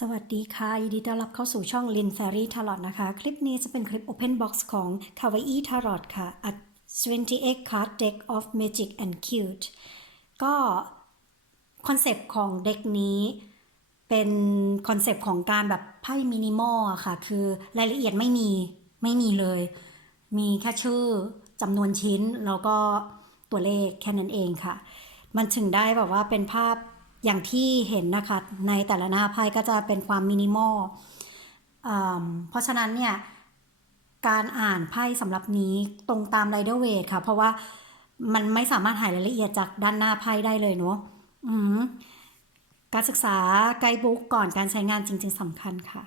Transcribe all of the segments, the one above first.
สวัสดีค่ะ ยินดีต้อนรับเข้าสู่ช่อง Lin Fairy Tarot นะคะ คลิปนี้จะเป็นคลิป Open Box ของ Kawaii Tarot ค่ะ A 28 card deck of magic and cute ก็คอนเซปต์ของเด็กนี้เป็นคอนเซปต์ของการแบบไพ่มินิมอลค่ะ คือรายละเอียดไม่มีไม่มีเลย มีแค่ชื่อจำนวนชิ้น แล้วก็ตัวเลขแค่นั้นเองค่ะ มันถึงได้แบบว่าเป็นภาพ อย่างที่เห็นนะคะในแต่ละหน้าไพ่ก็จะเป็นความมินิมอลเพราะฉะนั้นเนี่ยการอ่านไพ่สำหรับนี้ตรงตามไรเดอร์เวทค่ะ เพราะว่ามันไม่สามารถหายรายละเอียดจากด้านหน้าไพ่ได้เลยเนาะการศึกษาไกด์บุ๊กก่อนการใช้งานจริง ๆสำคัญค่ะ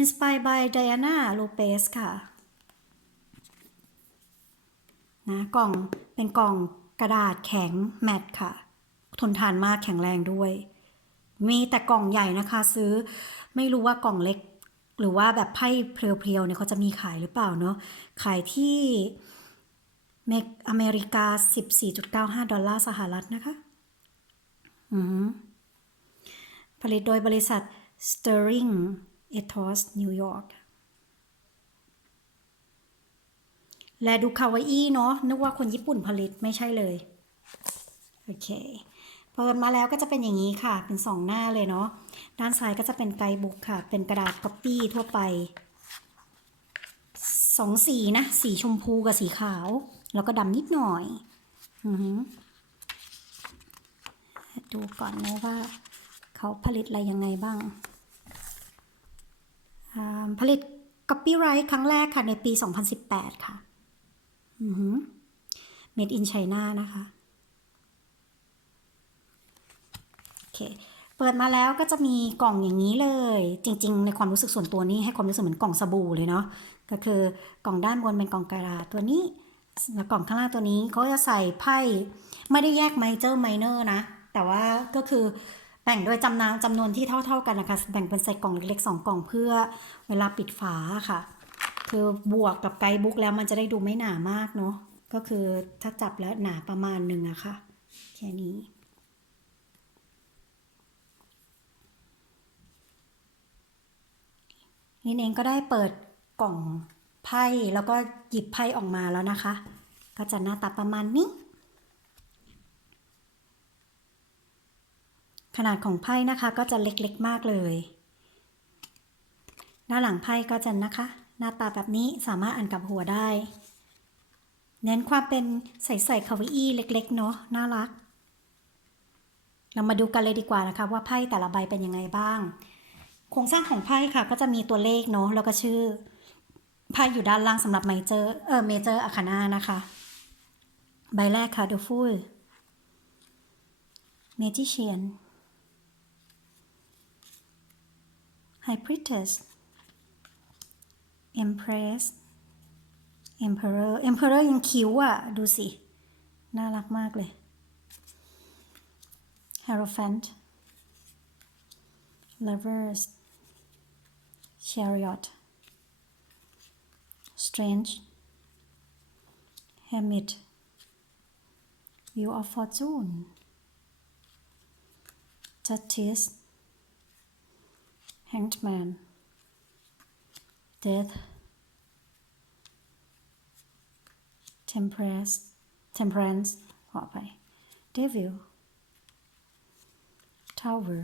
Inspired by Diana Lopez ค่ะนะกล่องเป็นกล่องกระดาษแข็งแมตต์ค่ะ ทนทานมากแข็งแรงด้วย มีแต่กล่องใหญ่นะคะ ซื้อไม่รู้ว่ากล่องเล็ก หรือว่าแบบไพ่เพรียวๆเนี่ยเขาจะมีขายหรือเปล่าเนาะขายที่เมกอเมริกา 14.95 ดอลลาร์สหรัฐนะคะอือหือผลิตโดยบริษัท Sterling Ethos New York และดูคาวาอี้เนาะนึกว่าคนญี่ปุ่นผลิตไม่ใช่เลย โอเค เปิดมาแล้วก็จะเป็นอย่างนี้ค่ะ เป็นสองหน้าเลยเนาะ ด้านซ้ายก็จะเป็นไกด์บุ๊กค่ะ เป็นกระดาษก๊อปปี้ทั่วไปสองสีนะ สีชมพูกับสีขาว แล้วก็ดำนิดหน่อย อือหือดูก่อนนะว่าเขาผลิตอะไรยังไงบ้างอ่าผลิต copyright ครั้งแรกค่ะในปี 2018 ค่ะ อือหือ made in China นะคะ โอ เคเปิดมาแล้วก็จะมีกล่องอย่างนี้เลย จริง ๆ ในความรู้สึกส่วนตัวนี้ให้ความรู้สึกเหมือนกล่องสบู่เลยเนาะก็คือกล่องด้านบนเป็นกล่องกระดาษตัวนี้แล้วกล่องข้างล่างตัวนี้เขาจะใส่ไพ่ไม่ได้แยกไมเจอร์ไมเนอร์นะ แต่ว่าก็คือแบ่งโดยจำนวนจำนวนที่เท่า ๆกันนะคะแบ่งเป็นใส่กล่องเล็กๆสองกล่องเพื่อเวลาปิดฝาค่ะ คือบวกกับไกด์บุ๊กแล้วมันจะได้ดูไม่หนามากเนาะก็คือถ้าจับแล้วหนาประมาณหนึ่งอะค่ะแค่นี้ นี่เองก็ได้เปิดกล่องไพ่แล้วก็หยิบไพ่ออกมาแล้วนะคะ ก็จะหน้าตาประมาณนี้ ขนาดของไพ่นะคะก็จะเล็กๆมากเลยหน้าหลังไพ่ก็จะนะคะ หน้าตาแบบนี้สามารถอ่านกับหัวได้ เน้นความเป็นใสๆคาวาอี้เล็ก ๆ เนาะน่ารัก เรามาดูกันเลยดีกว่านะคะ ว่าไพ่แต่ละใบเป็นยังไงบ้าง โครงสร้างของไพ่ค่ะก็จะมีตัวเลขเนาะแล้วก็ชื่อไพ่อยู่ด้านล่างสำหรับไมเจอร์เออเมเจอร์อาคานานะคะ ใบแรกค่ะ The Fool Magician High Priestess Empress Emperor Emperor ยังคิ้วอะ ดูสิ น่ารักมากเลย Hierophant Lovers Chariot Strange Hermit Wheel of Fortune Justice Hanged Man Death Temperance Temperance ขอไป Devil Tower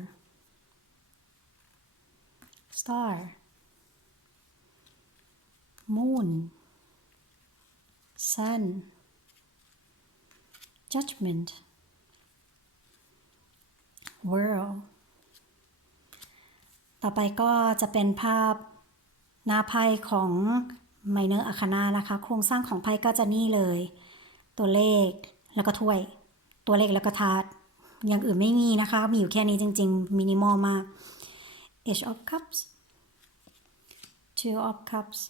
Star Moon Sun Judgment World ต่อไปก็จะเป็นภาพหน้าไพ่ของ Minor Arcana นะคะ โครงสร้างของไพ่ก็จะนี่เลย ตัวเลขแล้วก็ถ้วย ตัวเลขแล้วก็ถาดอย่างอื่นไม่มีนะคะ มีอยู่แค่นี้จริง ๆ มินิมอลมาก Ace of Cups Two of Cups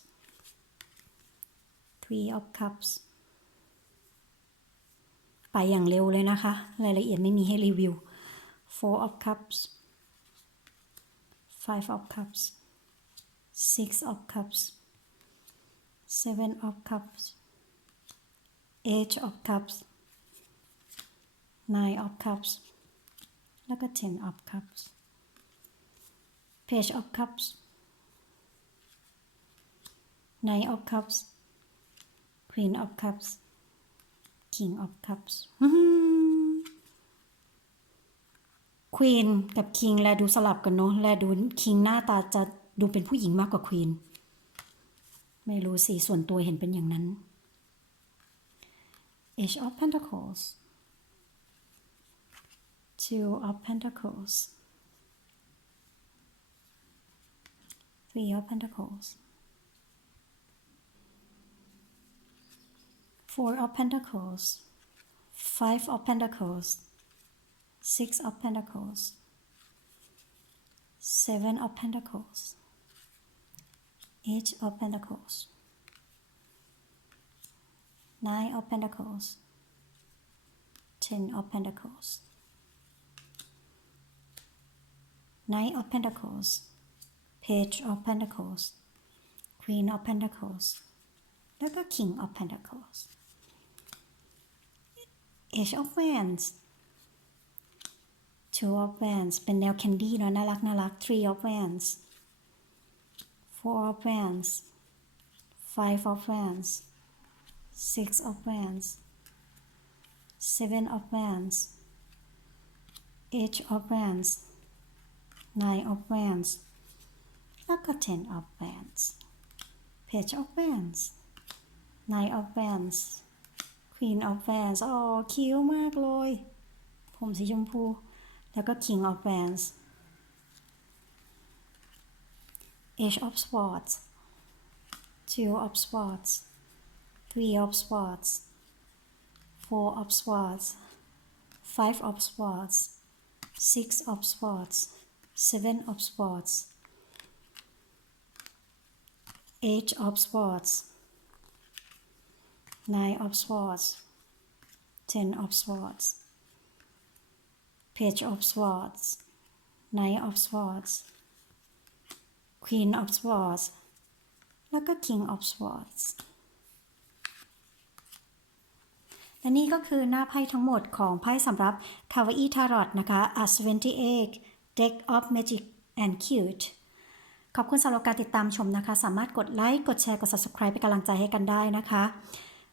Three of Cups ไปอย่างเร็วเลยนะคะ รายละเอียดไม่มีให้รีวิว Four of Cups Five of Cups Six of Cups Seven of Cups Eight of Cups Nine of Cups แล้วก็ Ten of Cups page of cups knight of cups queen of cups king of cups ควีนกับคิงแลดูสลับกันเนาะแลดูคิงหน้าตาจะดูเป็นผู้หญิงมากกว่าควีนไม่รู้สิส่วนตัวเห็นเป็นอย่างนั้น Age of Pentacles Two of Pentacles Three of Pentacles Four of Pentacles Five of Pentacles Six of Pentacles Seven of Pentacles Eight of Pentacles Nine of Pentacles Ten of Pentacles Knight of Pentacles Page of Pentacles Queen of Pentacles แล้วก็ King of Pentacles Age of Wands Two of Wands เป็นแนวแคนดี้เนาะน่ารักน่ารัก Three of Wands Four of Wands Five of Wands Six of Wands Seven of Wands Eight of Wands Nine of Wands แล้วก็ Ten of Wands Page of Wands Nine of Wands Queen of Wands อ๋อคิ้วมากเลย ผมสีชมพู แล้วก็ King of Wands Ace of Swords Two of Swords Three of Swords Four of Swords Five of Swords Six of Swords Seven of Swords Eight of Swords Nine of Swords Ten of Swords Page of Swords Knight of Swords Queen of Swords แล้วก็ King of Swords และนี่ก็คือหน้าไพ่ทั้งหมดของไพ่สำหรับ Kawaii Tarot นะคะ A 28 Deck of Magic and Cute ขอบคุณสำหรับการติดตามชมนะคะ สามารถกดไลค์ กดแชร์ กด Subscribe เป็นกำลังใจให้กันได้นะคะ